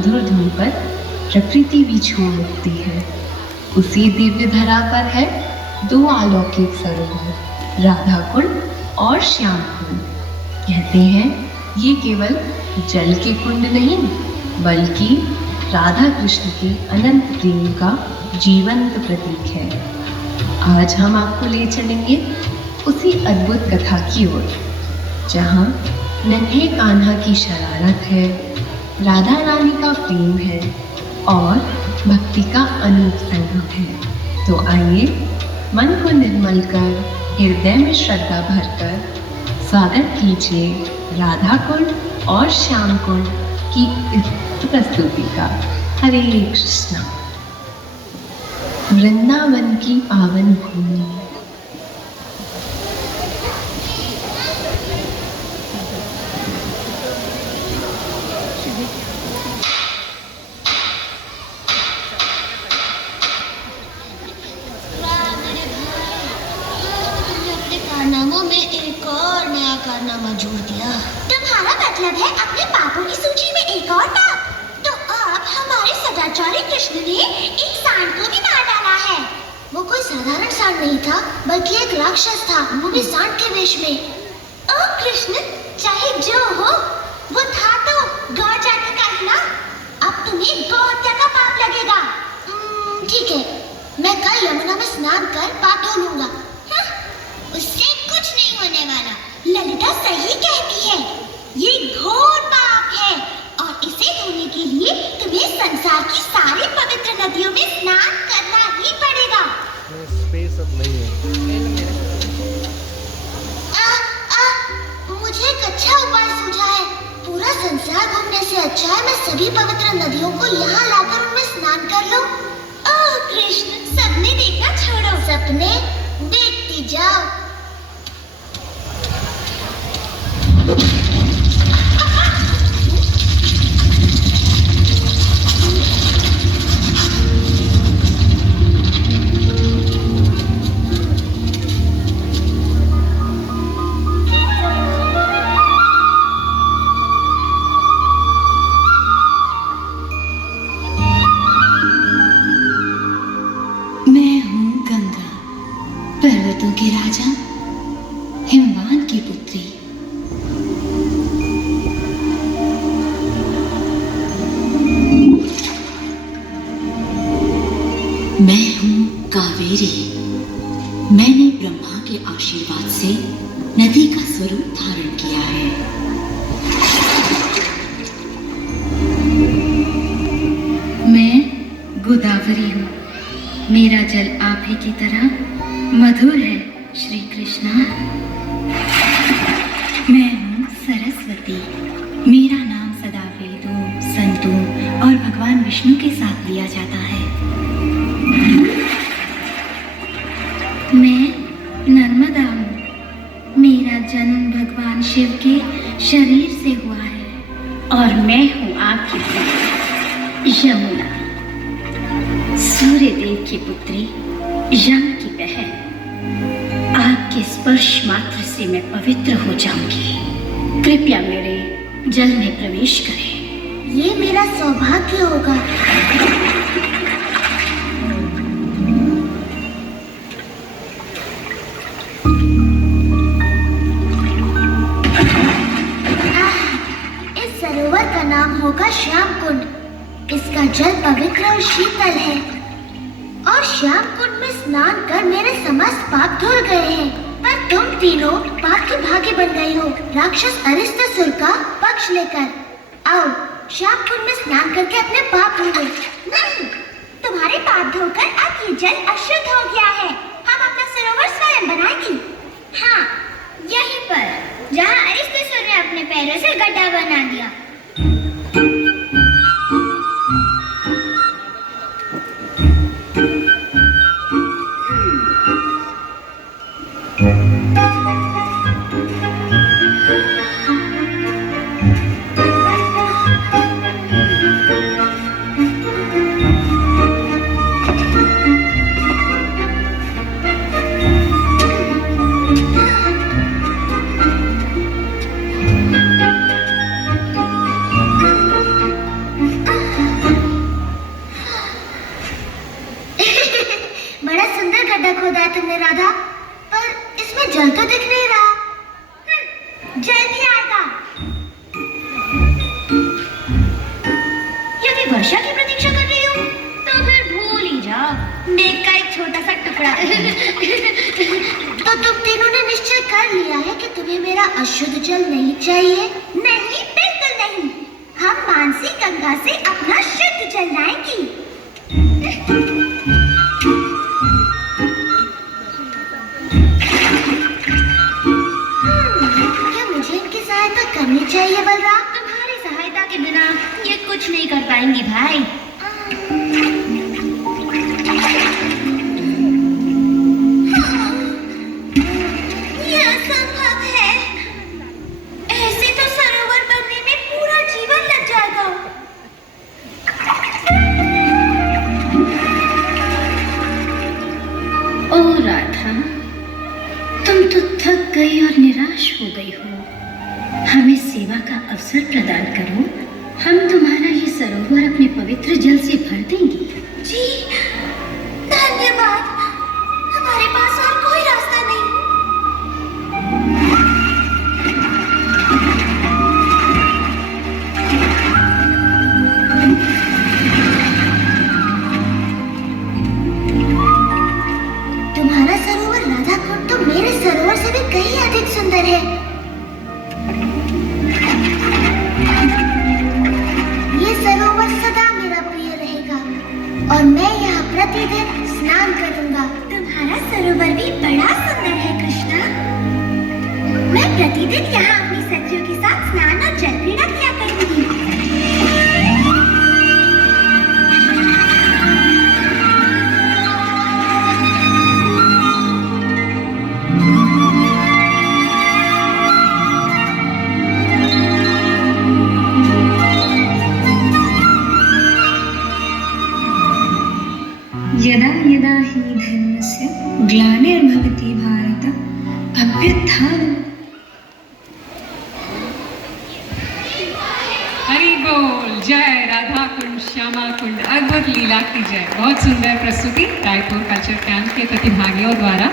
मधुर धुन पर प्रकृति भी झूम उठती है। उसी दिव्य धरा पर है दो अलौकिक सरोवर, राधा कुंड और श्याम कुंड। कहते हैं ये केवल जल के कुंड नहीं, बल्कि राधा कृष्ण के अनंत प्रेम का जीवंत प्रतीक है। आज हम आपको ले चलेंगे उसी अद्भुत कथा की ओर, जहाँ नन्हे कान्हा की शरारत है, राधा रानी का प्रेम है और भक्ति का अनूप संगम है। तो आइए मन को निर्मल कर, हृदय में श्रद्धा भरकर स्वागत कीजिए राधा कुंड और श्याम कुंड की इस प्रस्तुति का। हरे कृष्णा। वृंदावन की पावन भूमि। कारनामों में एक और नया कारनामा जोड़ दिया। तुम्हारा मतलब है अपने पापों की सूची में एक और पाप? तो अब हमारे सदाचारी कृष्ण ने एक सांड को भी मार डाला है। वो कोई साधारण सांड नहीं था, बल्कि एक राक्षस था, वो भी सांड के वेश में। ओ कृष्ण, चाहे जो हो, वो था तो गौ जाति का ही ना। अब तुम्हें गौ हत्या का पाप लगेगा। ठीक है, मैं कल यमुना में स्नान कर पाप धो लूंगा। उससे कुछ नहीं होने वाला। ललिता सही कहती है, ये घोर पाप है और इसे धोने के लिए तुम्हें संसार की सारी पवित्र नदियों में स्नान करना ही पड़ेगा। स्पेस अब नहीं है। मुझे एक अच्छा उपाय सूझा है। पूरा संसार घूमने से अच्छा है मैं सभी पवित्र नदियों को यहाँ लाकर उनमें स्नान कर लूं। ओह कृष्ण, सपने देखना छोड़ो। सपने देखती जाओ। मैं हूँ गंगा, पर्वतों के राजा, हिमवान की पुत्री। मैं हूँ कावेरी। मैंने ब्रह्मा के आशीर्वाद से नदी का स्वरूप धारण किया है। मैं गोदावरी हूँ। मेरा जल आप ही की तरह मधुर है श्री कृष्णा। मैं हूँ सरस्वती। मेरा नाम सदा वेदों, संतों और भगवान विष्णु के साथ लिया जाता है। मैं नर्मदा हूँ। मेरा जन्म भगवान शिव के शरीर से हुआ है। और मैं हूँ आपकी पुत्री यमुना, सूर्य देव की पुत्री, यम की बहन। आपके स्पर्श मात्र से मैं पवित्र हो जाऊंगी। कृपया मेरे जल में प्रवेश करें। ये मेरा सौभाग्य होगा। इस सरोवर का नाम होगा श्याम कुंड। इसका जल पवित्र और शीतल है और श्याम कुंड में स्नान कर मेरे समस्त पाप धुल गए हैं। पर तुम तीनों पाप के भागी बन गई हो, राक्षस अरिष्टासुर का पक्ष लेकर। आओ श्याम कुंड में स्नान करके अपने पाप धो। नहीं, तुम्हारे पाप धोकर अब ये जल अशुद्ध हो गया है। हम अपना सरोवर स्वयं बनाएंगे। हाँ, यहीं पर जहाँ अरिष्टासुर ने अपने पैरों से गड्ढा बना दिया। राधा, पर इसमें जल तो दिख नहीं रहा। जल भी आएगा। यदि वर्षा की प्रतीक्षा कर रही हो तो फिर भूल ही जाओ, मेघ का एक छोटा सा टुकड़ा। तो तुम तीनों ने निश्चय कर लिया है कि तुम्हें मेरा अशुद्ध जल नहीं चाहिए? नहीं, बिल्कुल नहीं। हम मानसी गंगा से अपना शुद्ध जल लाएंगी। क्या मुझे इनकी सहायता करनी चाहिए बलराम? तुम्हारी सहायता के बिना ये कुछ नहीं कर पाएंगी भाई। ये असंभव है। ऐसे तो सरोवर बनने में पूरा जीवन लग जाएगा। ओ राधा, तुम तो थक गई और निराश हो गई हो। हमें सेवा का अवसर प्रदान करो, हम तुम्हारा ये सरोवर अपने पवित्र जल से भर देंगे। जी, धन्यवाद। हमारे पास और कोई रास्ता नहीं। तुम्हारा सरोवर राधाकुंड तो मेरे सरोवर से भी कहीं अधिक सुंदर है। ये सरोवर सदा मेरा प्रिय रहेगा और मैं यहाँ प्रतिदिन स्नान करूंगा। तुम्हारा सरोवर भी बड़ा सुंदर है कृष्णा। मैं प्रतिदिन यहाँ अपनी सखियों के साथ स्नान और जल क्रीड़ा किया करूंगी। यदा यदा हि धर्मस्य ग्लानिर्भवति भारत अभ्युत्थान। हरि बोल। जय राधा कुंड, श्यामा कुंड, अद्भुत लीला की जय। बहुत सुंदर प्रस्तुति रायपुर कल्चर कैंप के प्रतिभागियों द्वारा।